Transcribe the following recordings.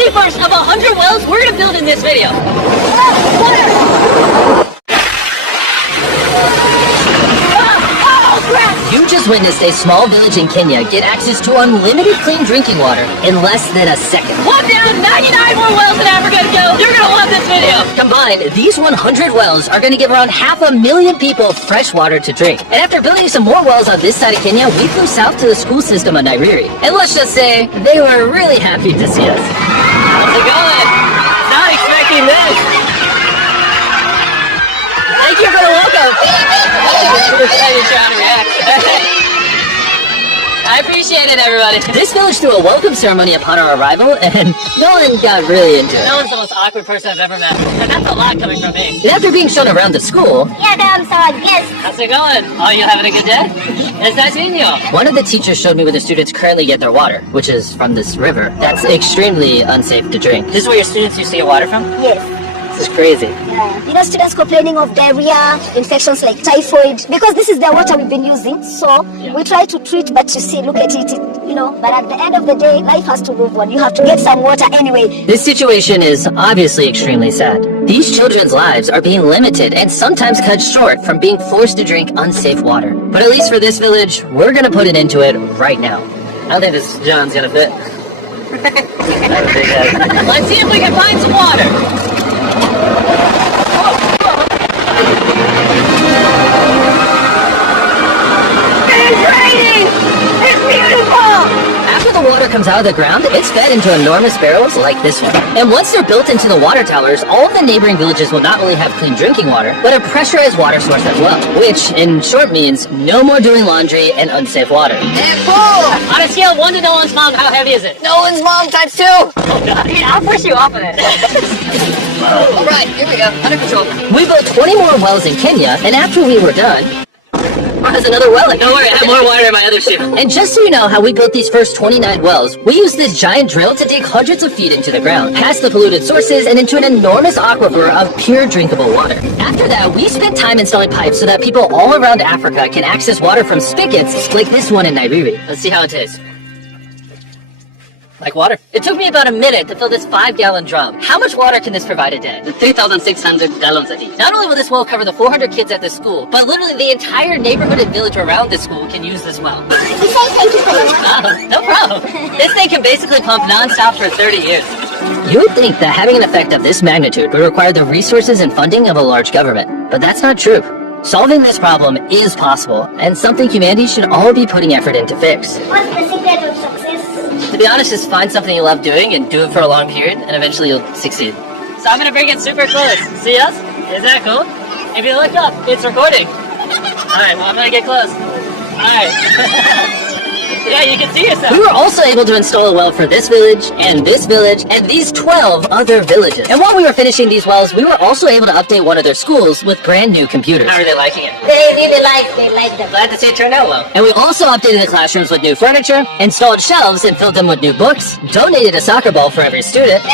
the first of 100 wells we're gonna build in this video. You just witnessed a small village in Kenya get access to unlimited clean drinking water in less than a second. Walk down 99 more wells in Africa to go. You're gonna love this video. Combined, these 100 wells are gonna give around 500,000 people fresh water to drink. And after building some more wells on this side of Kenya, we flew south to the school system of Nairiri. And let's just say, they were really happy to see us. How's it going? Not expecting this. Thank you for the welcome. Super excited to try to react. I appreciate it, everybody. This village threw a welcome ceremony upon our arrival, and no one got really into it. No one's the most awkward person I've ever met, and that's a lot coming from me. And after being shown around the school... How's it going? Oh, you having a good day? It's nice meeting you. One of the teachers showed me where the students currently get their water, which is from this river. That's extremely unsafe to drink. This is where your students used to get water from? Yes. This is crazy. Yeah. You know, students complaining of diarrhea, infections like typhoid, because this is the water we've been using. So we try to treat, but you see, look at it, you know. But at the end of the day, life has to move on. You have to get some water anyway. This situation is obviously extremely sad. These children's lives are being limited and sometimes cut short from being forced to drink unsafe water. But at least for this village, we're gonna put it into it right now. I don't think this John's gonna fit. Let's see if we can find some water. It's raining! It's beautiful! After the water comes out of the ground, it's fed into enormous barrels like this one. And once they're built into the water towers, all of the neighboring villages will not only have clean drinking water, but a pressurized water source as well. Which, in short, means no more doing laundry and unsafe water. And pull! On a scale of 1 to no one's mom, how heavy is it? No one's mom times 2! Oh god, I'll push you off of it. Alright, here we go, under control. We built 20 more wells in Kenya, and after we were done... There's another well. Don't worry, I have more water in my other shoe. And just so you know how we built these first 29 wells, we used this giant drill to dig hundreds of feet into the ground, past the polluted sources, and into an enormous aquifer of pure drinkable water. After that, we spent time installing pipes so that people all around Africa can access water from spigots like this one in Nairiri. Let's see how it tastes. Like water. It took me about a minute to fill this 5-gallon drum. How much water can this provide a day? 3,600 gallons a day. Not only will this well cover the 400 kids at this school, but literally the entire neighborhood and village around this school can use this well. No problem. This thing can basically pump non-stop for 30 years. You would think that having an effect of this magnitude would require the resources and funding of a large government, but that's not true. Solving this problem is possible, and something humanity should all be putting effort into fix. What's the secret of success? To be honest, just find something you love doing and do it for a long period, and eventually you'll succeed. So I'm gonna bring it super close. See us? Is that cool? If you look up, it's recording. Alright, well I'm gonna get close. Alright. Yeah, you can see yourself. We were also able to install a well for this village, and these 12 other villages. And while we were finishing these wells, we were also able to update one of their schools with brand new computers. How are they liking it? They really like them. Glad to see it turned out well. And we also updated the classrooms with new furniture, installed shelves and filled them with new books, donated a soccer ball for every student,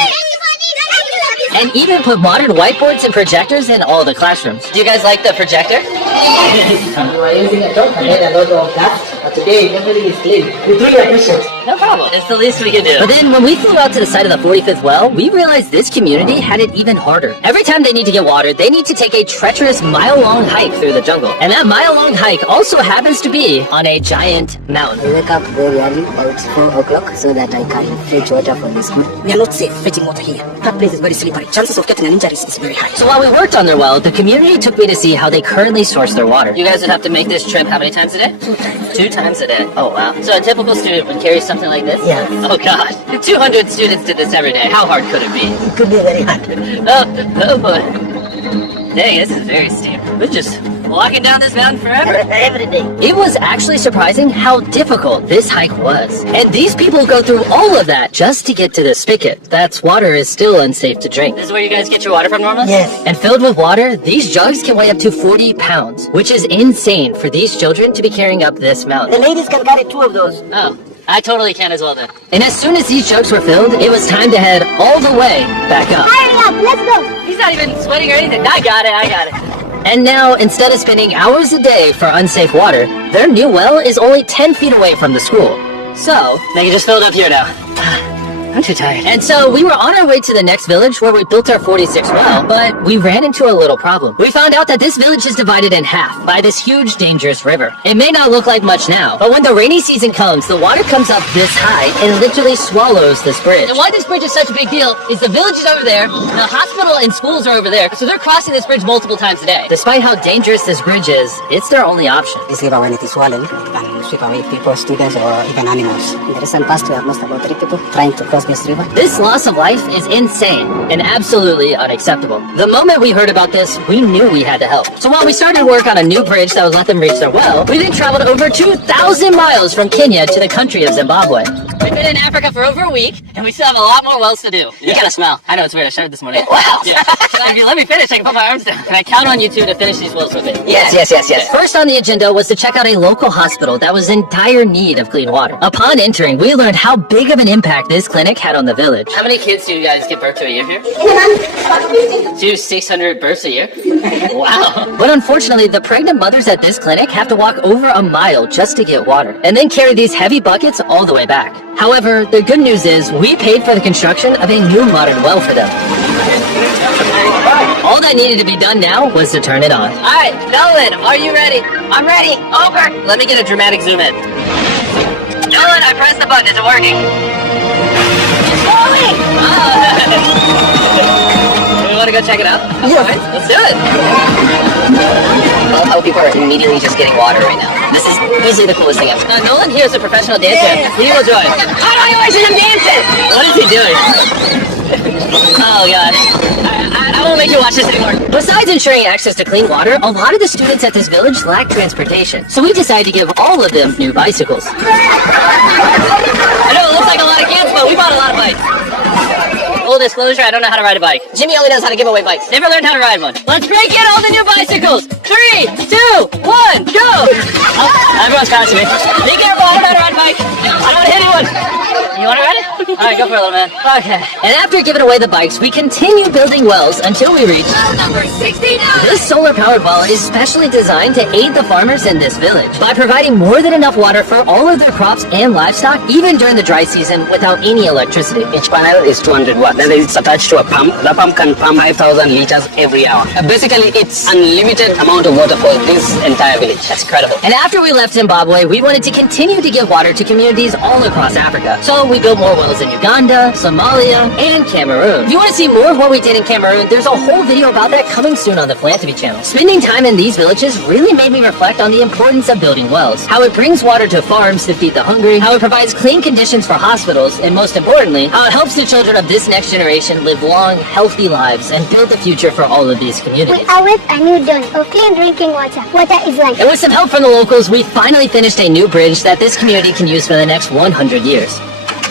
and even put modern whiteboards and projectors in all the classrooms. Do you guys like the projector? We were using a dog and made a lot of that. But today everything is clean. We truly appreciate it. No problem. It's the least we can do. But then when we flew out to the side of the 45th well, we realized this community had it even harder. Every time they need to get water, they need to take a treacherous mile-long hike through the jungle. And that mile-long hike also happens to be on a giant mountain. I wake up very early, about 4 o'clock, so that I can fetch water from the school. We are not safe fetching water here. That place is very slippery. Chances of getting an injury is very high. So while we worked on their well, the community took me to see how they currently source their water. You guys would have to make this trip how many times a day? 2 times. 2 times a day. Oh wow. So a typical student would carry something like this? Yeah. Oh god. 200 students did this every day. How hard could it be? It could be very hard. Oh boy. Dang, this is very steep. We're just walking down this mountain forever. Every day. It was actually surprising how difficult this hike was. And these people go through all of that just to get to the spigot. That's water is still unsafe to drink. This is where you guys get your water from normally? Yes. And filled with water, these jugs can weigh up to 40 pounds, which is insane for these children to be carrying up this mountain. The ladies can carry 2 of those. Oh, I totally can as well then. And as soon as these jugs were filled, it was time to head all the way back up. Hurry up, let's go. He's not even sweating or anything. I got it. And now, instead of spending hours a day for unsafe water, their new well is only 10 feet away from the school. So, they can just fill it up here now. I'm too tired. And so we were on our way to the next village where we built our 46 well, but we ran into a little problem. We found out that this village is divided in half by this huge, dangerous river. It may not look like much now, but when the rainy season comes, the water comes up this high and literally swallows this bridge. And why this bridge is such a big deal is the village is over there, the hospital and schools are over there, so they're crossing this bridge multiple times a day. Despite how dangerous this bridge is, it's their only option. This river, when it is swollen, it can sweep away people, students, or even animals. In the recent past, we have lost about 3 people trying to cross this river. This loss of life is insane and absolutely unacceptable. The moment we heard about this, we knew we had to help. So while we started work on a new bridge that would let them reach their well, we then traveled over 2,000 miles from Kenya to the country of Zimbabwe. We've been in Africa for over a week, and we still have a lot more wells to do. You gotta smell. I know it's weird. I showed this morning. Wow. Yeah. If you let me finish, I can put my arms down. Can I count on you two to finish these wells with me? Yes. First on the agenda was to check out a local hospital that was in dire need of clean water. Upon entering, we learned how big of an impact this clinic had on the village. How many kids do you guys give birth to a year here? 600 births a year? Wow. But unfortunately, the pregnant mothers at this clinic have to walk over a mile just to get water, and then carry these heavy buckets all the way back. However, the good news is we paid for the construction of a new modern well for them. All that needed to be done now was to turn it on. Alright, Nolan, are you ready? I'm ready. Over. Let me get a dramatic zoom in. Nolan, I pressed the button. Is it working? It's going! Do we want to go check it out? Yeah. Let's do it. I love how people are immediately just getting water right now. This is easily the coolest thing ever. Nolan here is a professional dancer. He will join. How do I always see him dancing? What is he doing? Oh gosh. I won't make you watch this anymore. Besides ensuring access to clean water, a lot of the students at this village lack transportation. So we decided to give all of them new bicycles. I know it looks like a lot of kids, but we bought a lot of bikes. Full disclosure, I don't know how to ride a bike. Jimmy only knows how to give away bikes. Never learned how to ride one. Let's break in all the new bicycles. 3, 2, 1, go! Oh, everyone's passing me. Be careful, I don't know how to ride a bike. I don't want to hit anyone. You want to ride it? Alright, go for it, little man. Okay. And after giving away the bikes, we continue building wells until we reach well number 69. This solar-powered well is specially designed to aid the farmers in this village by providing more than enough water for all of their crops and livestock, even during the dry season, without any electricity. Each panel is 200 watts. Then it's attached to a pump. The pump can pump 5,000 liters every hour. Basically, it's unlimited amount of water for this entire village. That's incredible. And after we left Zimbabwe, we wanted to continue to give water to communities all across Africa. So we built more wells in Uganda, Somalia, and Cameroon. If you want to see more of what we did in Cameroon, there's a whole video about that coming soon on the Philanthropy channel. Spending time in these villages really made me reflect on the importance of building wells, how it brings water to farms to feed the hungry, how it provides clean conditions for hospitals, and most importantly, how it helps the children of this next generation live long, healthy lives and build the future for all of these communities. We are with a new dawn of clean drinking water. Water is life. And with some help from the locals, we finally finished a new bridge that this community can use for the next 100 years.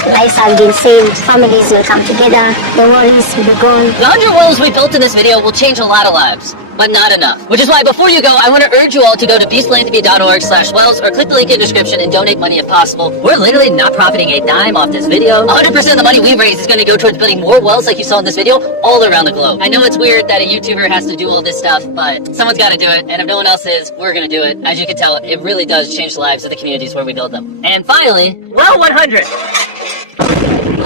Lives have been saved. Families will come together. The worries will be gone. The 100 wells we built in this video will change a lot of lives, but not enough. Which is why before you go, I want to urge you all to go to beastphilanthropy.org/wells or click the link in the description and donate money if possible. We're literally not profiting a dime off this video. 100% of the money we raise is going to go towards building more wells like you saw in this video all around the globe. I know it's weird that a YouTuber has to do all this stuff, but someone's got to do it, and if no one else is, we're going to do it. As you can tell, it really does change the lives of the communities where we build them. And finally, well 100!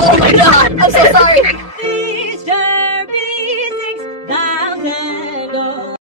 Oh my god, I'm so sorry.